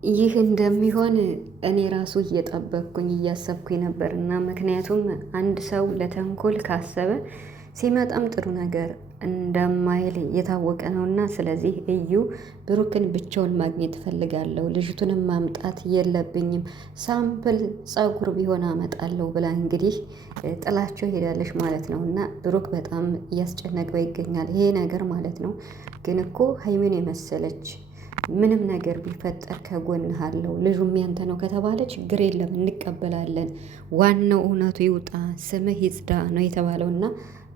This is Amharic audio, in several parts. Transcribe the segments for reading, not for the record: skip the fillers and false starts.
ይህ እንደሚሆን እኔ ራሱ እየጠበቅኩኝ እያሰብኩኝ ነበር። እና ምክንያቱም አንድ ሰው ለተንኮል ካሰበ ሲመጣም ጥሩ ነገር እንደማይል የታወቀ ነው። እና ስለዚህ እዩ ብሩክን ብቻውን ማግኘት እፈልጋለሁ፣ ልጅቱንም ማምጣት የለብኝም፣ ሳምፕል ጸጉር ቢሆን አመጣለሁ ብላ እንግዲህ ጥላቸው ሄዳለች ማለት ነው። እና ብሩክ በጣም እያስጨነቀው ይገኛል ይሄ ነገር ማለት ነው። ግን እኮ ሀይሚን የመሰለች ምንም ነገር ቢፈጠር ከጎንህ አለው። ልጁም ያንተ ነው ከተባለ ችግር የለም እንቀበላለን። ዋናው እውነቱ ይውጣ፣ ስምህ ይጽዳ ነው የተባለው እና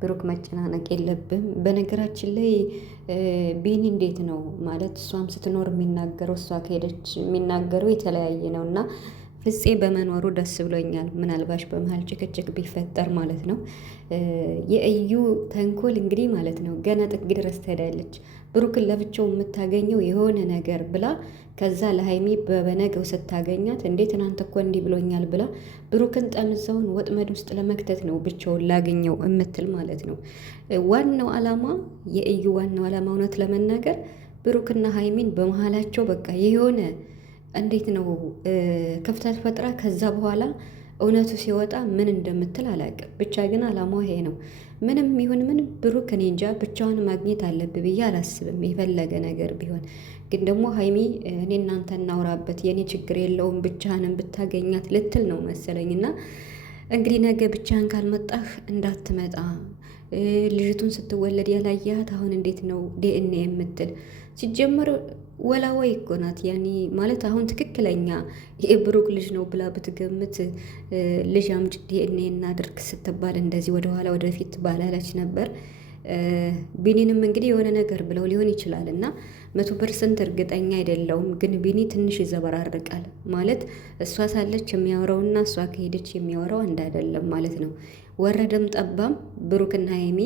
ብሩክ መጨናነቅ የለብም። በነገራችን ላይ ቢኒ እንዴት ነው ማለት እሷም ስትኖር የሚናገረው እሷ ከሄደች የሚናገረው የተለያየ ነው እና ፍፄ በመኖሩ ደስ ብሎኛል። ምናልባሽ በመሀል ጭቅጭቅ ቢፈጠር ማለት ነው። የእዩ ተንኮል እንግዲህ ማለት ነው ገና ጥግ ድረስ ትሄዳለች። ብሩክን ለብቻው የምታገኘው የሆነ ነገር ብላ ከዛ ለሀይሚ በበነገው ስታገኛት እንዴ ትናንት እኮ እንዲህ ብሎኛል ብላ ብሩክን ጠምዘውን ወጥመድ ውስጥ ለመክተት ነው ብቻውን ላገኘው የምትል ማለት ነው። ዋናው አላማ የእዩ ዋናው አላማ እውነት ለመናገር ብሩክና ሀይሚን በመሀላቸው በቃ የሆነ እንዴት ነው ክፍተት ፈጥራ ከዛ በኋላ እውነቱ ሲወጣ ምን እንደምትል አላውቅም። ብቻ ግን አላማው ይሄ ነው። ምንም ይሁን ምን ብሩክ እኔ እንጃ ብቻውን ማግኘት አለብ ብዬ አላስብም። የፈለገ ነገር ቢሆን ግን ደግሞ ሀይሚ እኔ እናንተ እናውራበት የእኔ ችግር የለውም ብቻህንም ብታገኛት ልትል ነው መሰለኝ። እና እንግዲህ ነገ ብቻህን ካልመጣህ እንዳትመጣ ልጅቱን ስትወለድ ያላያት አሁን እንዴት ነው ዲኤንኤ የምትል ሲጀመር ወላወይ እኮ ናት። ያኔ ማለት አሁን ትክክለኛ የብሩክ ልጅ ነው ብላ ብትገምት ልጅ አምጪ ዲኤንኤ እናድርግ ስትባል እንደዚህ ወደኋላ ወደፊት ባላለች ነበር። ቢኒንም እንግዲህ የሆነ ነገር ብለው ሊሆን ይችላል እና 100% እርግጠኛ አይደለውም። ግን ቢኒ ትንሽ ይዘበራርቃል ማለት እሷ ሳለች የሚያወራውና እሷ ከሄደች የሚያወራው አንድ አይደለም ማለት ነው። ወረደም ጠባም ብሩክና ሀይሚ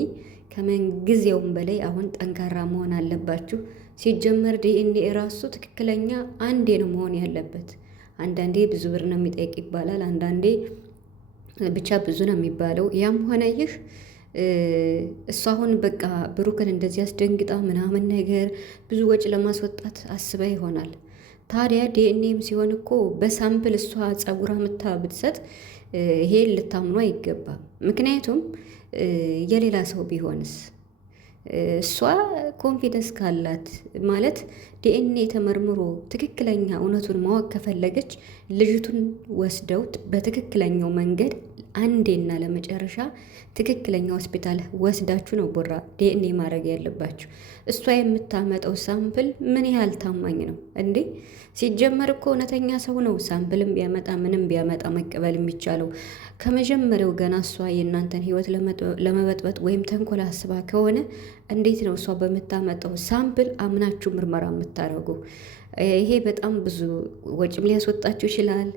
ከመንጊዜውም በላይ አሁን ጠንካራ መሆን አለባችሁ። ሲጀመር ዲኤንኤ ራሱ ትክክለኛ አንዴ ነው መሆን ያለበት። አንዳንዴ ብዙ ብር ነው የሚጠይቅ ይባላል፣ አንዳንዴ ብቻ ብዙ ነው የሚባለው። ያም ሆነ ይህ እሷ አሁን በቃ ብሩክን እንደዚህ አስደንግጣ ምናምን ነገር ብዙ ወጪ ለማስወጣት አስባ ይሆናል። ታዲያ ዲኤንኤም ሲሆን እኮ በሳምፕል እሷ ጸጉራ ምታ ብትሰጥ ይሄ ልታምኑ አይገባም። ምክንያቱም የሌላ ሰው ቢሆንስ እሷ ኮንፊደንስ ካላት ማለት ዲኤንኤ ተመርምሮ ትክክለኛ እውነቱን ማወቅ ከፈለገች ልጅቱን ወስደው በትክክለኛው መንገድ አንዴና ለመጨረሻ ትክክለኛ ሆስፒታል ወስዳችሁ ነው ቦራ ዲኤንኤ ማድረግ ያለባችሁ። እሷ የምታመጠው ሳምፕል ምን ያህል ታማኝ ነው እንዴ? ሲጀመር እኮ እውነተኛ ሰው ነው ሳምፕልም ቢያመጣ ምንም ቢያመጣ መቀበል የሚቻለው። ከመጀመሪያው ገና እሷ የእናንተን ህይወት ለመበጥበጥ ወይም ተንኮል አስባ ከሆነ እንዴት ነው እሷ በምታመጣው ሳምፕል አምናችሁ ምርመራ የምታደርጉ? ይሄ በጣም ብዙ ወጪም ሊያስወጣችሁ ይችላል።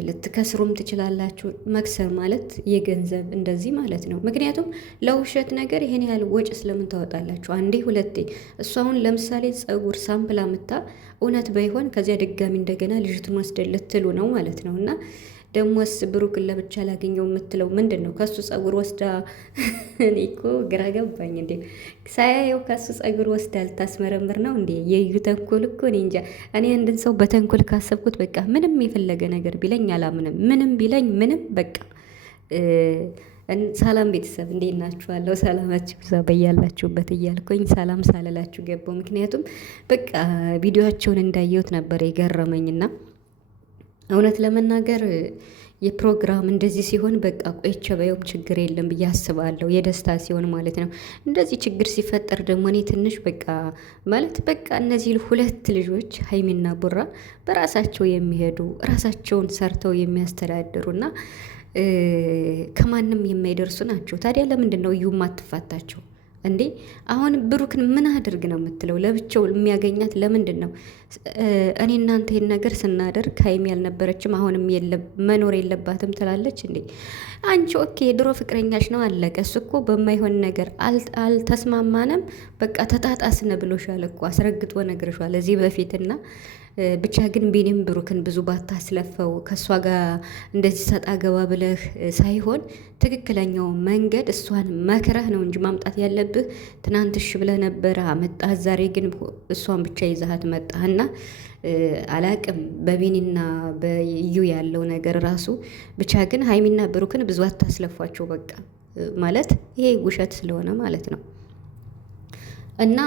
ልትከስሩም ትችላላችሁ። መክሰር ማለት የገንዘብ እንደዚህ ማለት ነው። ምክንያቱም ለውሸት ነገር ይሄን ያህል ወጪ ስለምን ታወጣላችሁ? አንዴ ሁለቴ። እሱ አሁን ለምሳሌ ጸጉር ሳምፕል አምታ እውነት ባይሆን ከዚያ ድጋሚ እንደገና ልጅቱን ወስደን ልትሉ ነው ማለት ነው። እና ደሞስ ብሩክን ለብቻ ላገኘው የምትለው ምንድን ነው? ከሱ ጸጉር ወስዳ እኔ እኮ ግራ ገባኝ። እንዴ ሳያየው ከሱ ጸጉር ወስዳ ልታስመረምር ነው እንዴ? የዩ ተንኮል እኮ እኔ እንጃ። እኔ አንድን ሰው በተንኮል ካሰብኩት በቃ ምንም የፈለገ ነገር ቢለኝ አላምንም። ምንም ቢለኝ ምንም በቃ። ሰላም ቤተሰብ እንዴት ናችኋለሁ? ሰላማችሁ ይብዛ በያላችሁበት እያልኩኝ ሰላም ሳልላችሁ ገባው። ምክንያቱም በቃ ቪዲዮቸውን እንዳየሁት ነበር የገረመኝና እውነት ለመናገር የፕሮግራም እንደዚህ ሲሆን በቃ ቆይቼ በየውም ችግር የለም ብዬ አስባለሁ። የደስታ ሲሆን ማለት ነው። እንደዚህ ችግር ሲፈጠር ደግሞ እኔ ትንሽ በቃ ማለት በቃ እነዚህ ሁለት ልጆች ሀይሚና ቡራ በራሳቸው የሚሄዱ ራሳቸውን ሰርተው የሚያስተዳድሩና ከማንም የማይደርሱ ናቸው። ታዲያ ለምንድን ነው እዩ ማትፋታቸው እንዴ? አሁን ብሩክን ምን አድርግ ነው የምትለው? ለብቻው የሚያገኛት ለምንድን ነው? እኔ እናንተ ይህን ነገር ስናደርግ ሀይሚ ያልነበረችም አሁንም መኖር የለባትም ትላለች እንዴ? አንቺ ኦኬ የድሮ ፍቅረኛሽ ነው አለቀ። እሱ እኮ በማይሆን ነገር አልተስማማንም በቃ ተጣጣስነ ብሎሻል እኮ አስረግጦ ነግርሻል እዚህ በፊትና ብቻ ግን ቢኒም ብሩክን ብዙ ባታስለፈው ከእሷ ጋር እንደዚህ ሰጣ ገባ ብለህ ሳይሆን ትክክለኛው መንገድ እሷን መክረህ ነው እንጂ ማምጣት ያለብህ። ትናንት እሺ ብለህ ነበረ አመጣህ፣ ዛሬ ግን እሷን ብቻ ይዛሃት መጣህና አላቅም በቢኒና በዩ ያለው ነገር ራሱ ብቻ ግን ሀይሚና ብሩክን ብዙ አታስለፏቸው። በቃ ማለት ይሄ ውሸት ስለሆነ ማለት ነው። እና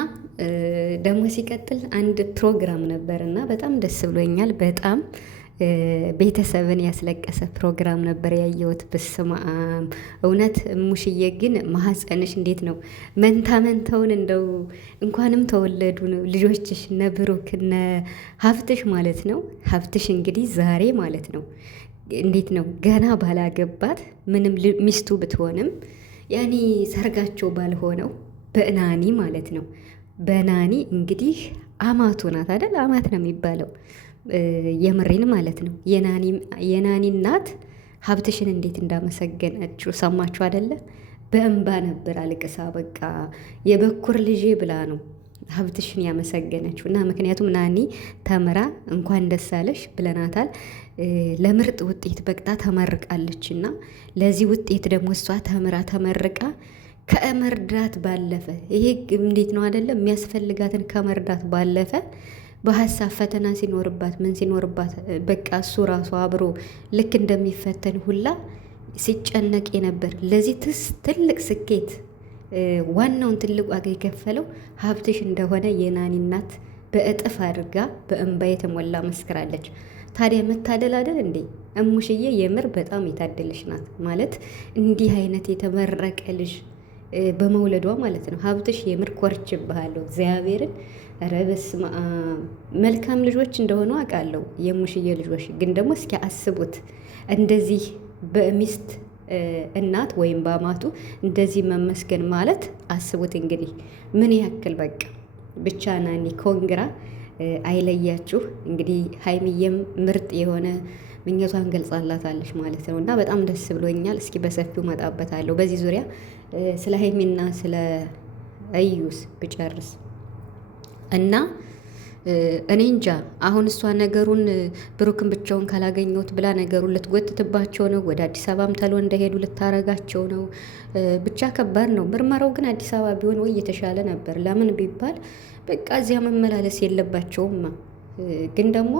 ደግሞ ሲቀጥል አንድ ፕሮግራም ነበር እና በጣም ደስ ብሎኛል። በጣም ቤተሰብን ያስለቀሰ ፕሮግራም ነበር ያየሁት። በስማም እውነት ሙሽዬ ግን ማህፀንሽ እንዴት ነው? መንታ መንታውን እንደው እንኳንም ተወለዱ ልጆችሽ እነ ብሩክ እነ ሀብትሽ ማለት ነው። ሀብትሽ እንግዲህ ዛሬ ማለት ነው እንዴት ነው ገና ባላገባት ምንም ሚስቱ ብትሆንም ያኔ ሰርጋቸው ባልሆነው በናኒ ማለት ነው። በናኒ እንግዲህ አማቱ ናት አይደል? አማት ነው የሚባለው የምሬን ማለት ነው። የናኒ እናት ሀብትሽን እንዴት እንዳመሰገነችው ሰማችሁ አይደለ? በእንባ ነበር አልቅሳ በቃ የበኩር ልጄ ብላ ነው ሀብትሽን ያመሰገነችው። እና ምክንያቱም ናኒ ተምራ እንኳን ደስ አለሽ ብለናታል። ለምርጥ ውጤት በቅጣ ተመርቃለች። እና ለዚህ ውጤት ደግሞ እሷ ተምራ ተመርቃ ከመርዳት ባለፈ ይሄ እንዴት ነው አይደለም የሚያስፈልጋትን ከመርዳት ባለፈ በሀሳብ ፈተና ሲኖርባት ምን ሲኖርባት በቃ እሱ ራሱ አብሮ ልክ እንደሚፈተን ሁላ ሲጨነቅ የነበር ለዚህ ትልቅ ስኬት ዋናውን ትልቅ ዋጋ የከፈለው ሀብትሽ እንደሆነ የናኒ እናት በእጥፍ አድርጋ በእንባ የተሞላ መስክራለች። ታዲያ መታደል አይደል እንዴ? እሙሽዬ የምር በጣም የታደለች ናት ማለት እንዲህ አይነት የተመረቀ ልጅ በመውለዷ ማለት ነው። ሀብትሽ የምር ኮርችብሃለሁ እግዚአብሔርን። ኧረ በስመ አብ መልካም ልጆች እንደሆኑ አውቃለሁ የሙሽዬ ልጆች። ግን ደግሞ እስኪ አስቡት እንደዚህ በሚስት እናት ወይም በአማቱ እንደዚህ መመስገን ማለት አስቡት እንግዲህ ምን ያክል በቃ ብቻ ናኒ ኮንግራ አይለያችሁ። እንግዲህ ሀይሚዬም ምርጥ የሆነ ምኞቷን ገልጻላታለች ማለት ነው። እና በጣም ደስ ብሎኛል። እስኪ በሰፊው መጣበታለሁ በዚህ ዙሪያ ስለ ሀይሚና ስለ እዩስ ብጨርስ እና እኔ እንጃ አሁን እሷ ነገሩን ብሩክን ብቻውን ካላገኘሁት ብላ ነገሩን ልትጎትትባቸው ነው። ወደ አዲስ አበባም ተሎ እንደሄዱ ልታረጋቸው ነው። ብቻ ከባድ ነው። ምርመራው ግን አዲስ አበባ ቢሆን ወይ የተሻለ ነበር። ለምን ቢባል በቃ እዚያ መመላለስ የለባቸውም። ግን ደግሞ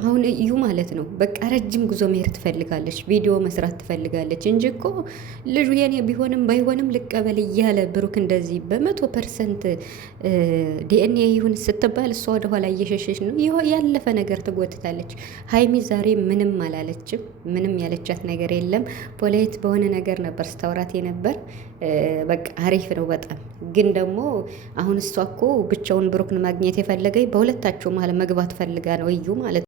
አሁን እዩ ማለት ነው በቃ ረጅም ጉዞ መሄድ ትፈልጋለች፣ ቪዲዮ መስራት ትፈልጋለች እንጂ እኮ ልጁ የኔ ቢሆንም ባይሆንም ልቀበል እያለ ብሩክ እንደዚህ በ100% ዲኤንኤ ይሁን ስትባል እሷ ወደኋላ እየሸሸች ነው። ያለፈ ነገር ትጎትታለች። ሀይሚ ዛሬ ምንም አላለችም። ምንም ያለቻት ነገር የለም። ፖለቲክ በሆነ ነገር ነበር ስታወራት የነበር። በቃ አሪፍ ነው በጣም ግን ደግሞ አሁን እሷ እኮ ብቻውን ብሩክን ማግኘት የፈለገኝ በሁለታቸው መሀል መግባት ፈልጋ ነው እዩ ማለት